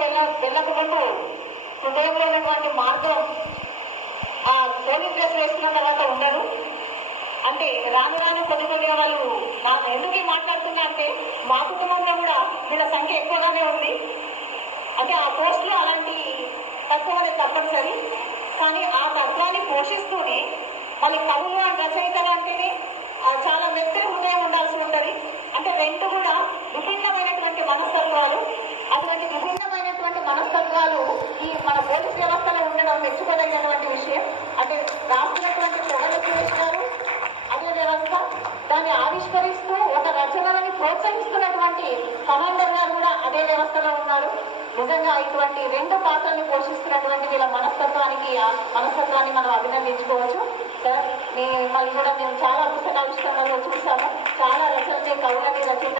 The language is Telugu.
వెళ్ళక ముందు హృదయంలో ఉన్నటువంటి మార్గం ఆ పోలీస్ డ్రెస్ వేసుకున్న తర్వాత ఉండరు. అంటే రాను రాను కొద్దిగా వాళ్ళు ఎందుకు మాట్లాడుతున్నా అంటే మా కుటుంబంలో కూడా వీళ్ళ సంఖ్య ఎక్కువగానే ఉంది. అంటే ఆ పోస్టులో అలాంటి తత్వం అనేది తప్పనిసరి. కానీ ఆ తత్వాన్ని పోషిస్తూనే మళ్ళీ కవులు అండ్ రచయితలు అంటేనే చాలా మెత్తని హృదయం ఉండాల్సి ఉంటుంది. అంటే రెండు కూడా విభిన్నమైనటువంటి మనస్తత్వాలు. అటువంటి విభిన్నమైనటువంటి మనస్తత్వాలు ఈ మన పోలీస్ వ్యవస్థలో ఉండడం మెచ్చుకోదగినటువంటి విషయం. అంటే రాస్తున్నటువంటి పొగలు చేసినారు అదే వ్యవస్థ, దాన్ని ఆవిష్కరిస్తూ ఒక రచనలని ప్రోత్సహిస్తున్నటువంటి కమాండర్ గారు కూడా అదే వ్యవస్థలో ఉన్నారు. నిజంగా ఇటువంటి రెండు పాత్రల్ని పోషిస్తున్నటువంటి వీళ్ళ మనస్తత్వాన్ని మనం అభినందించుకోవచ్చు. సార్ మళ్ళీ కూడా మేము చాలా పుస్తకావిష్కరణలో చూసాము. చాలా రచనని కవులని రచయిత